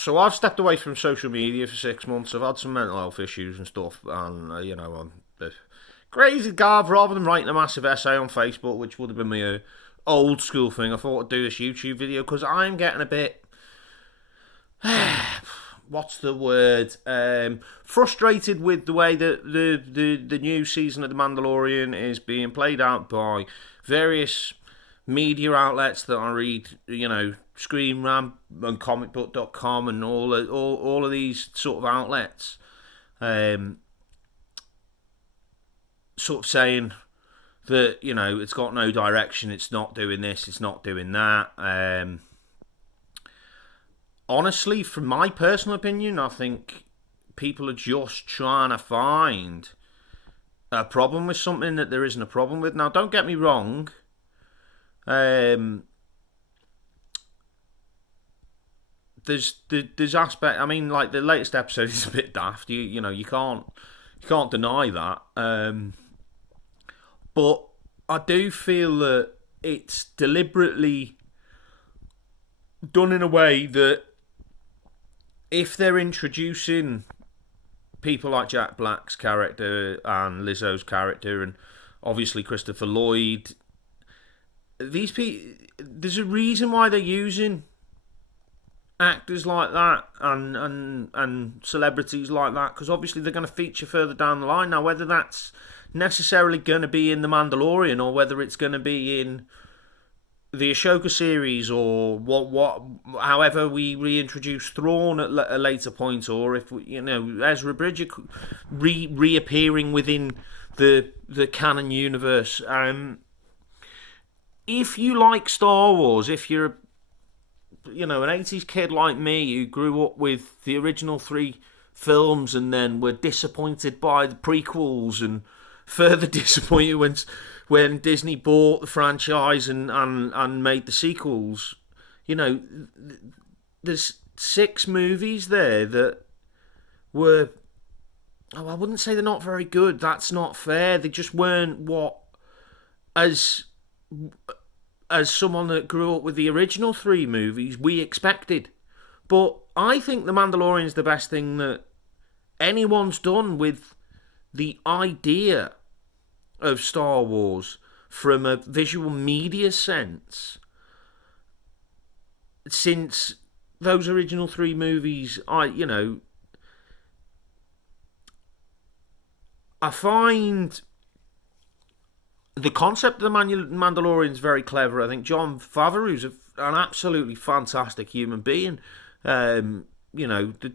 So I've stepped away from social media for 6 months. I've had some mental health issues and stuff, and I'm crazy Gav. Rather than writing a massive essay on Facebook, which would have been my old school thing, I thought I'd do this YouTube video because I'm getting a bit. What's the word? Frustrated with the way that the new season of The Mandalorian is being played out by various media outlets that I read, Screen Rant and comicbook.com and all of these sort of outlets, sort of saying that, it's got no direction, it's not doing this, it's not doing that. Honestly, from my personal opinion, I think people are just trying to find a problem with something that there isn't a problem with. Now, don't get me wrong. There's aspect. I mean, like the latest episode is a bit daft. You can't deny that. But I do feel that it's deliberately done in a way that if they're introducing people like Jack Black's character and Lizzo's character and obviously Christopher Lloyd, these people, there's a reason why they're using actors like that and celebrities like that, because obviously they're going to feature further down the line. Now, whether that's necessarily going to be in The Mandalorian or whether it's going to be in the Ashoka series or however we reintroduce Thrawn at a later point, or if Ezra Bridger reappearing within the canon universe. If you like Star Wars, if you're an 80s kid like me who grew up with the original 3 films and then were disappointed by the prequels and further disappointed when Disney bought the franchise and made the sequels, there's 6 movies there that were, I wouldn't say they're not very good. That's not fair. They just weren't what, as someone that grew up with the original 3 movies, we expected. But I think The Mandalorian is the best thing that anyone's done with the idea of Star Wars from a visual media sense since those original 3 movies. I find the concept of the Mandalorian is very clever. I think Jon Favreau's an absolutely fantastic human being. The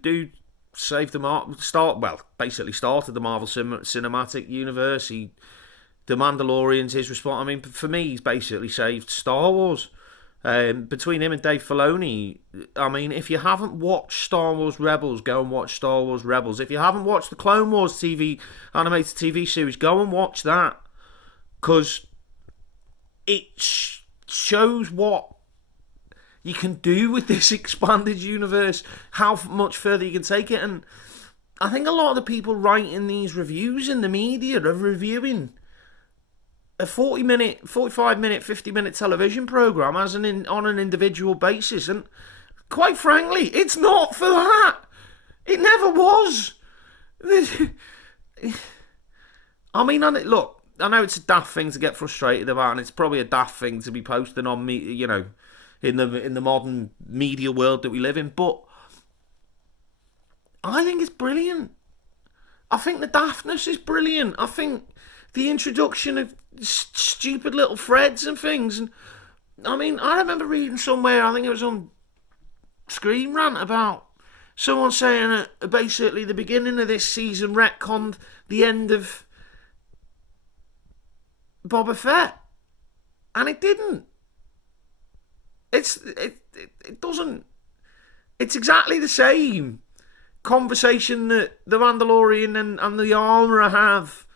dude saved basically started the Marvel Cinematic Universe. The Mandalorian's his response. I mean, for me, he's basically saved Star Wars. Between him and Dave Filoni, I mean, if you haven't watched Star Wars Rebels, go and watch Star Wars Rebels. If you haven't watched the Clone Wars animated TV series, go and watch that. Because it shows what you can do with this expanded universe, how much further you can take it. And I think a lot of the people writing these reviews in the media are reviewing a 40-minute, 45-minute, 50-minute television programme on an individual basis. And quite frankly, it's not for that. It never was. I mean, look, I know it's a daft thing to get frustrated about, and it's probably a daft thing to be posting on me, in the modern media world that we live in, but I think it's brilliant. I think the daftness is brilliant. I think the introduction of stupid little threads and things. And I mean, I remember reading somewhere, I think it was on Screen Rant, about someone saying that basically the beginning of this season retconned the end of Boba Fett, and it didn't. It doesn't. It's exactly the same conversation that the Mandalorian and the Armourer have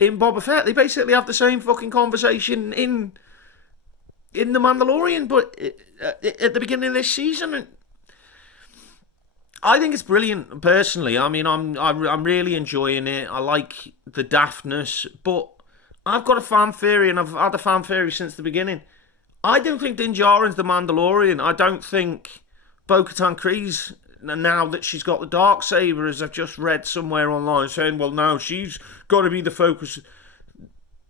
in Boba Fett. They basically have the same fucking conversation in the Mandalorian, but at the beginning of this season. I think it's brilliant, personally. I mean, I'm really enjoying it. I like the daftness, but I've got a fan theory, and I've had a fan theory since the beginning. I don't think Din Djarin's the Mandalorian. I don't think Bo-Katan Kryze now that she's got the Darksaber, as I've just read somewhere online, saying, well, now she's got to be the focus.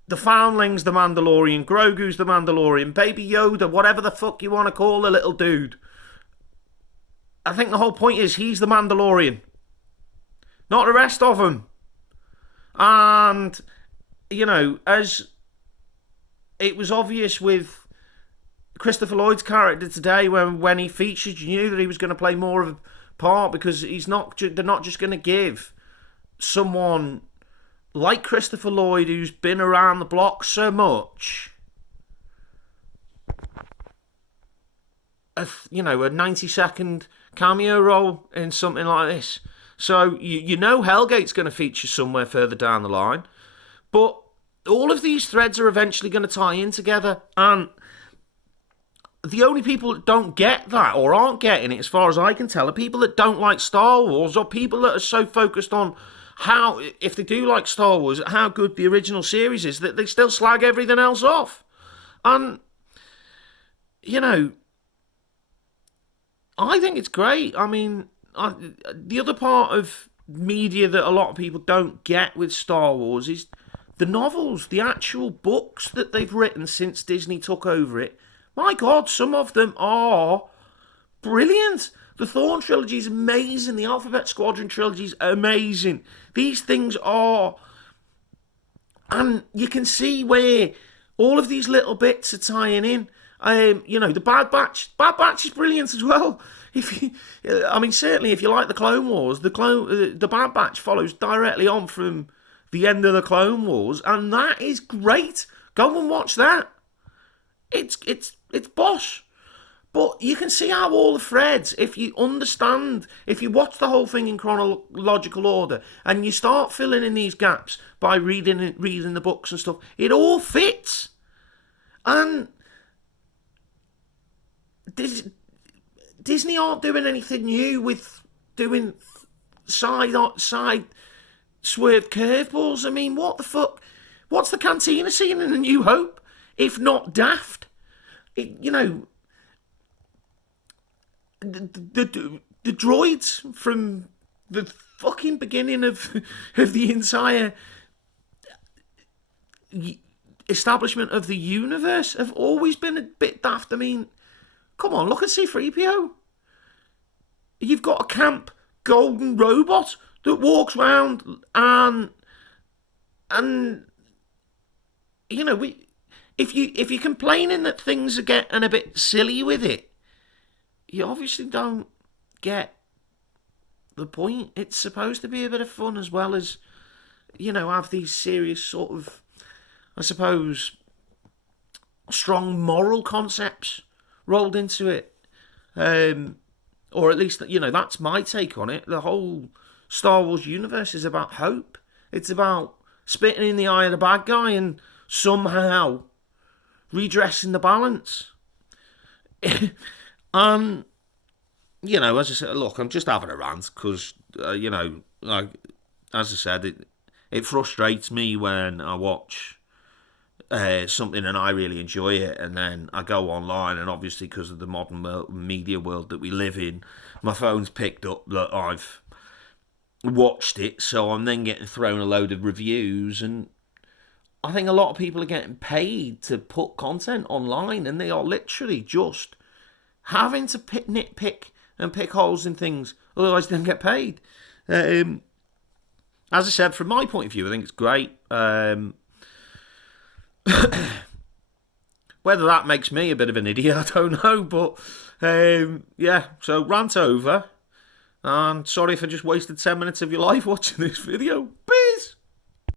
The Foundling's the Mandalorian, Grogu's the Mandalorian, Baby Yoda, whatever the fuck you want to call the little dude. I think the whole point is he's the Mandalorian, not the rest of them. And, you know, as it was obvious with Christopher Lloyd's character today, when he featured, you knew that he was going to play more of a part, because they're not just going to give someone like Christopher Lloyd, who's been around the block so much, a 90-second cameo role in something like this. So you know Hellgate's going to feature somewhere further down the line, but all of these threads are eventually going to tie in together, and the only people that don't get that, or aren't getting it as far as I can tell, are people that don't like Star Wars, or people that are so focused on how, if they do like Star Wars, how good the original series is, that they still slag everything else off. And, you know, I think it's great. I mean, the other part of media that a lot of people don't get with Star Wars is the novels, the actual books that they've written since Disney took over it. My God, some of them are brilliant. The Thrawn trilogy is amazing. The Alphabet Squadron trilogy is amazing. These things are... And you can see where all of these little bits are tying in. You know, the Bad Batch. Bad Batch is brilliant as well. Certainly, if you like the Clone Wars, the Bad Batch follows directly on from the end of the Clone Wars, and that is great. Go and watch that. It's boss. But you can see how all the threads, if you understand, if you watch the whole thing in chronological order, and you start filling in these gaps by reading the books and stuff, it all fits. And Disney aren't doing anything new with doing side swerve curveballs. I mean, what the fuck? What's the cantina scene in A New Hope, if not daft? The droids from the fucking beginning of the entire establishment of the universe have always been a bit daft. I mean, come on, look at C-3PO. You've got a camp golden robot that walks around and you know, if you're complaining that things are getting a bit silly with it, you obviously don't get the point. It's supposed to be a bit of fun as well as, you know, have these serious sort of, I suppose, strong moral concepts rolled into it. Or at least, you know, that's my take on it. The whole Star Wars universe is about hope. It's about spitting in the eye of the bad guy and somehow redressing the balance. You know, as I said, look, I'm just having a rant because, you know, like, as I said, it frustrates me when I watch something and I really enjoy it, and then I go online, and obviously because of the modern media world that we live in, my phone's picked up that I've watched it, so I'm then getting thrown a load of reviews, and I think a lot of people are getting paid to put content online, and they are literally just having to nitpick and pick holes in things, otherwise they don't get paid. As I said, from my point of view, I think it's great. Whether that makes me a bit of an idiot, I don't know, but yeah, so rant over, and sorry if I just wasted 10 minutes of your life watching this video.